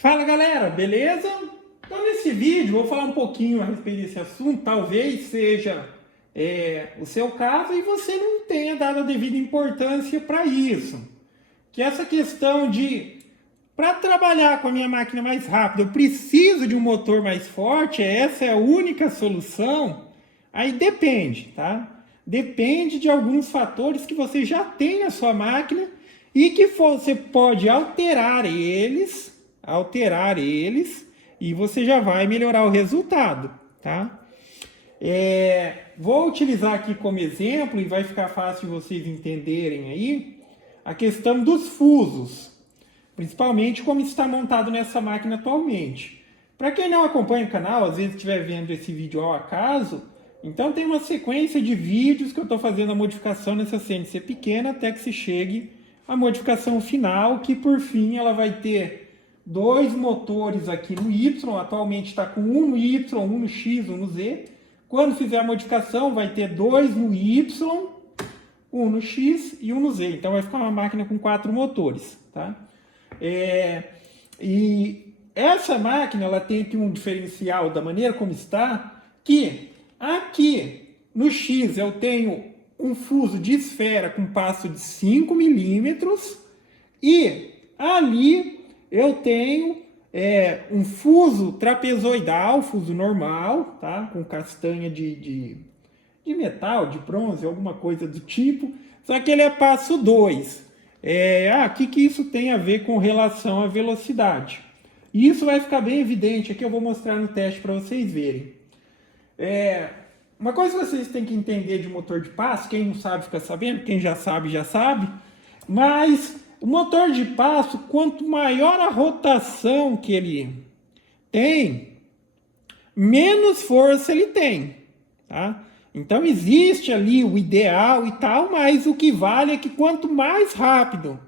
Fala galera, beleza? Então nesse vídeo vou falar um pouquinho a respeito desse assunto, talvez seja o seu caso e você não tenha dado a devida importância para isso. Que essa questão de, para trabalhar com a minha máquina mais rápido, eu preciso de um motor mais forte, essa é a única solução? Aí depende, tá? Depende de alguns fatores que você já tem na sua máquina e que você pode alterar eles e você já vai melhorar o resultado, tá? Vou utilizar aqui como exemplo e vai ficar fácil de vocês entenderem aí a questão dos fusos, principalmente como está montado nessa máquina atualmente. Para quem não acompanha o canal, às vezes estiver vendo esse vídeo ao acaso, então tem uma sequência de vídeos que eu estou fazendo a modificação nessa CNC pequena até que se chegue à modificação final, que por fim ela vai ter dois motores aqui no Y, atualmente está com um no Y, um no X, um no Z. Quando fizer a modificação vai ter dois no Y, um no X e um no Z. Então vai ficar uma máquina com 4 motores, tá? E essa máquina ela tem aqui um diferencial da maneira como está, que aqui no X eu tenho um fuso de esfera com passo de 5 milímetros e ali eu tenho um fuso trapezoidal, fuso normal, tá? Com castanha de metal, de bronze, alguma coisa do tipo, só que ele é passo 2. O que isso tem a ver com relação à velocidade? Isso vai ficar bem evidente aqui, eu vou mostrar no teste para vocês verem. Uma coisa que vocês têm que entender de motor de passo, quem não sabe fica sabendo, quem já sabe, mas o motor de passo, quanto maior a rotação que ele tem, menos força ele tem, tá? Então existe ali o ideal e tal, mas o que vale é que quanto mais rápido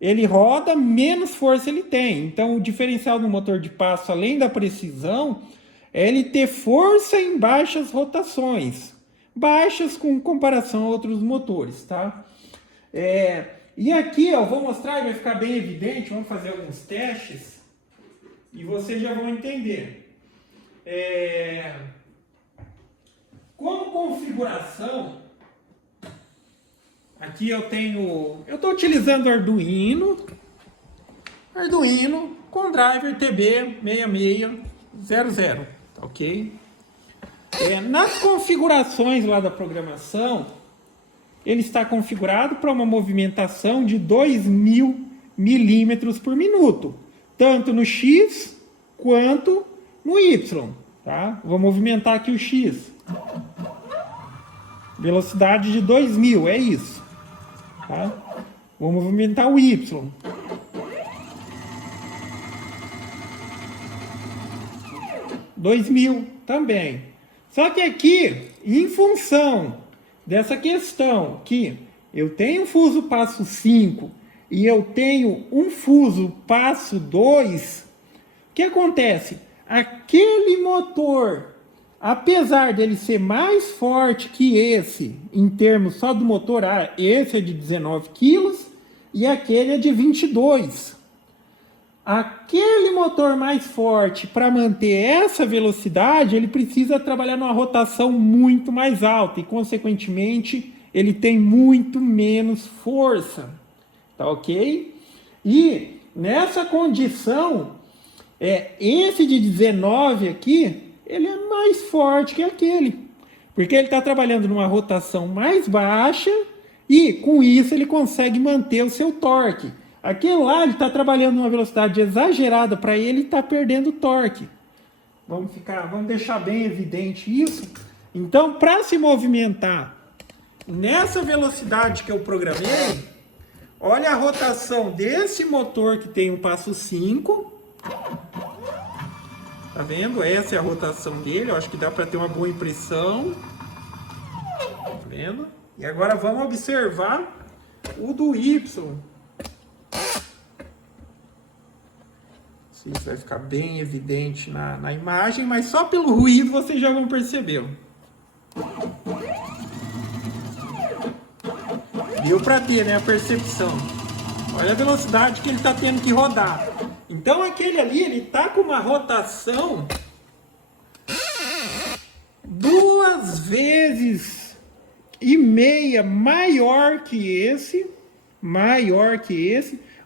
ele roda, menos força ele tem. Então o diferencial do motor de passo, além da precisão, é ele ter força em baixas rotações, baixas com comparação a outros motores, tá? E aqui eu vou mostrar e vai ficar bem evidente, vamos fazer alguns testes e vocês já vão entender. Como configuração, aqui eu estou utilizando Arduino com driver TB6600, tá ok? Nas configurações lá da programação, ele está configurado para uma movimentação de 2000 milímetros por minuto, tanto no X quanto no Y, tá? Vou movimentar aqui o X. Velocidade de 2000, é isso, tá? Vou movimentar o Y. $2.000 também. Só que aqui, em função dessa questão que eu tenho um fuso passo 5 e eu tenho um fuso passo 2, o que acontece? Aquele motor, apesar dele ser mais forte que esse, em termos só do motor, esse é de 19 kg e aquele é de 22. Aquele motor mais forte, para manter essa velocidade, ele precisa trabalhar numa rotação muito mais alta e, consequentemente, ele tem muito menos força, tá ok? E nessa condição, esse de 19 aqui, ele é mais forte que aquele, porque ele está trabalhando numa rotação mais baixa e, com isso, ele consegue manter o seu torque. Aquele lá, ele está trabalhando numa velocidade exagerada para ele e está perdendo torque. Vamos deixar bem evidente isso. Então, para se movimentar nessa velocidade que eu programei, olha a rotação desse motor que tem um passo 5. Tá vendo? Essa é a rotação dele. Eu acho que dá para ter uma boa impressão. Tá vendo? E agora vamos observar o do Y. Isso vai ficar bem evidente na imagem, mas só pelo ruído vocês já vão perceber. Deu para ter, né, a percepção. Olha a velocidade que ele está tendo que rodar. Então aquele ali, ele está com uma rotação 2,5 vezes maior que esse.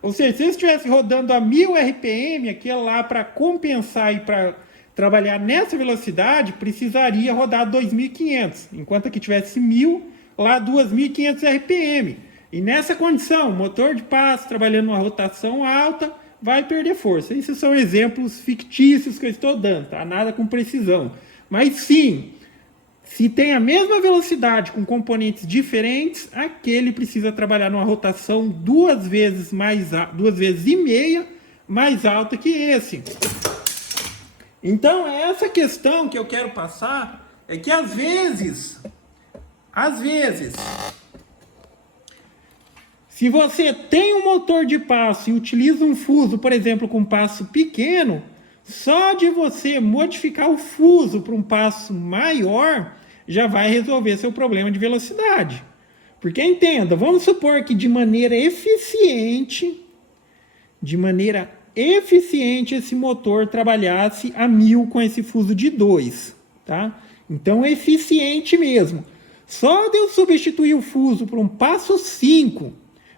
Ou seja, se ele estivesse rodando a 1000 RPM, aquele lá para compensar e para trabalhar nessa velocidade, precisaria rodar 2.500. Enquanto aqui tivesse 1000, lá 2.500 RPM. E nessa condição, o motor de passo trabalhando uma rotação alta vai perder força. Esses são exemplos fictícios que eu estou dando, tá? Nada com precisão. Mas sim, se tem a mesma velocidade com componentes diferentes, aquele precisa trabalhar numa rotação 2,5 vezes mais alta que esse. Então, essa questão que eu quero passar é que às vezes, se você tem um motor de passo e utiliza um fuso, por exemplo, com passo pequeno, só de você modificar o fuso para um passo maior, já vai resolver seu problema de velocidade. Porque entenda, vamos supor que de maneira eficiente esse motor trabalhasse a 1000 com esse fuso de 2, tá? Então, eficiente mesmo. Só de eu substituir o fuso por um passo 5,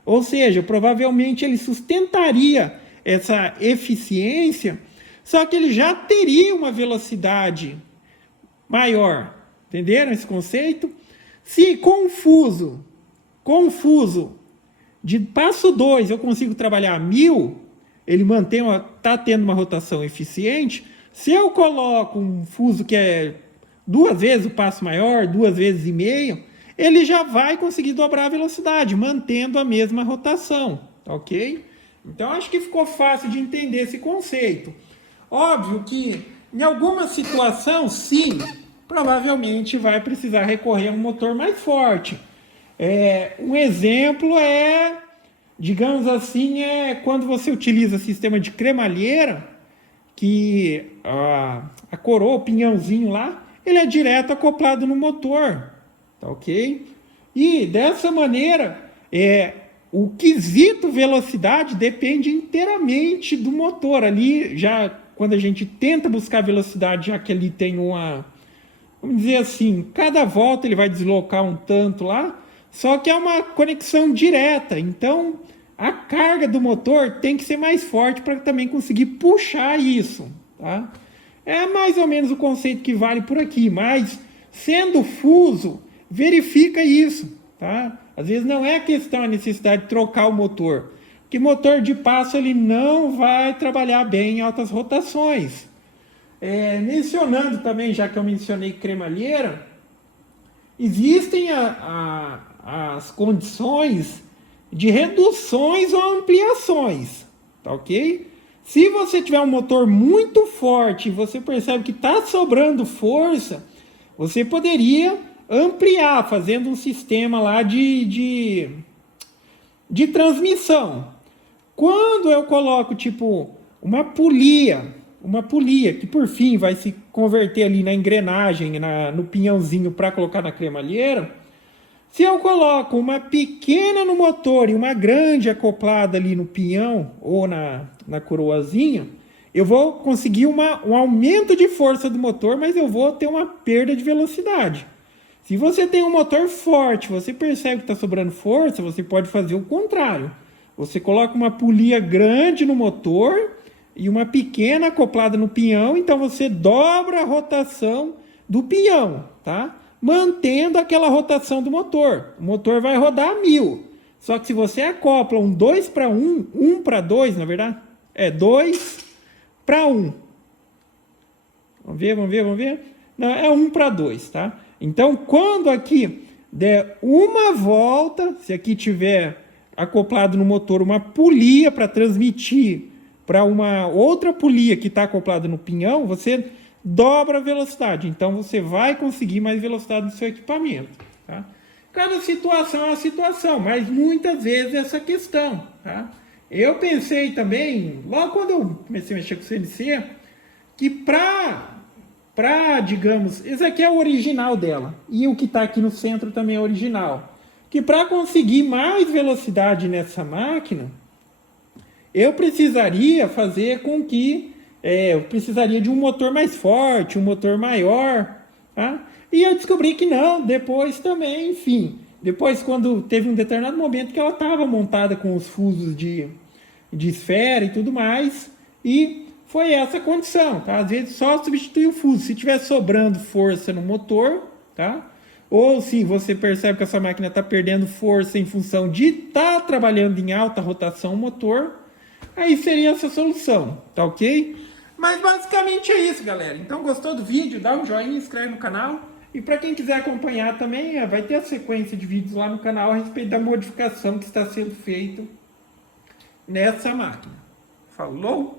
ou seja, provavelmente ele sustentaria essa eficiência, só que ele já teria uma velocidade maior. Entenderam esse conceito? Se com o fuso de passo 2 eu consigo trabalhar a 1000, ele está tendo uma rotação eficiente. Se eu coloco um fuso que é 2 vezes o passo maior, 2,5 vezes, ele já vai conseguir dobrar a velocidade, mantendo a mesma rotação, ok? Então, acho que ficou fácil de entender esse conceito. Óbvio que, em alguma situação, sim, provavelmente vai precisar recorrer a um motor mais forte. Um exemplo digamos assim, quando você utiliza sistema de cremalheira, que a coroa, o pinhãozinho lá, ele é direto acoplado no motor, tá ok? E dessa maneira, o quesito velocidade depende inteiramente do motor. Ali, já quando a gente tenta buscar velocidade, já que ali tem vamos dizer assim, cada volta ele vai deslocar um tanto lá, só que é uma conexão direta. Então, a carga do motor tem que ser mais forte para também conseguir puxar isso, tá? É mais ou menos o conceito que vale por aqui, mas sendo fuso, verifica isso, tá? Às vezes não é questão a necessidade de trocar o motor, porque motor de passo ele não vai trabalhar bem em altas rotações. Mencionando também, já que eu mencionei cremalheira, existem as condições de reduções ou ampliações, tá ok? Se você tiver um motor muito forte e você percebe que está sobrando força, você poderia ampliar, fazendo um sistema lá de transmissão. Quando eu coloco tipo uma polia que por fim vai se converter ali na engrenagem, no pinhãozinho para colocar na cremalheira, se eu coloco uma pequena no motor e uma grande acoplada ali no pinhão ou na coroazinha, eu vou conseguir um aumento de força do motor, mas eu vou ter uma perda de velocidade. Se você tem um motor forte, você percebe que está sobrando força, você pode fazer o contrário. Você coloca uma polia grande no motor e uma pequena acoplada no pinhão, então você dobra a rotação do pinhão, tá? Mantendo aquela rotação do motor. O motor vai rodar a 1000. Só que se você acopla um 2:1, 1:2, na verdade, 2:1. Vamos ver. Não, é 1:2, tá? Então, quando aqui der uma volta, se aqui tiver acoplado no motor uma polia para transmitir para uma outra polia que está acoplada no pinhão, você dobra a velocidade. Então, você vai conseguir mais velocidade no seu equipamento, tá? Cada situação é uma situação, mas muitas vezes essa questão, tá? Eu pensei também, logo quando eu comecei a mexer com o CNC, que digamos, esse aqui é o original dela, e o que está aqui no centro também é original, que para conseguir mais velocidade nessa máquina, eu precisaria fazer com que eu precisaria de um motor mais forte, um motor maior, tá? E eu descobri que não, depois também, enfim. Depois, quando teve um determinado momento que ela estava montada com os fusos de esfera e tudo mais, e foi essa a condição, tá? Às vezes só substituir o fuso. Se tiver sobrando força no motor, tá? Ou se você percebe que a sua máquina está perdendo força em função de estar trabalhando em alta rotação o motor, aí seria essa solução, tá ok? Mas basicamente é isso, galera. Então, gostou do vídeo? Dá um joinha, inscreve no canal. E para quem quiser acompanhar também, vai ter a sequência de vídeos lá no canal a respeito da modificação que está sendo feita nessa máquina. Falou?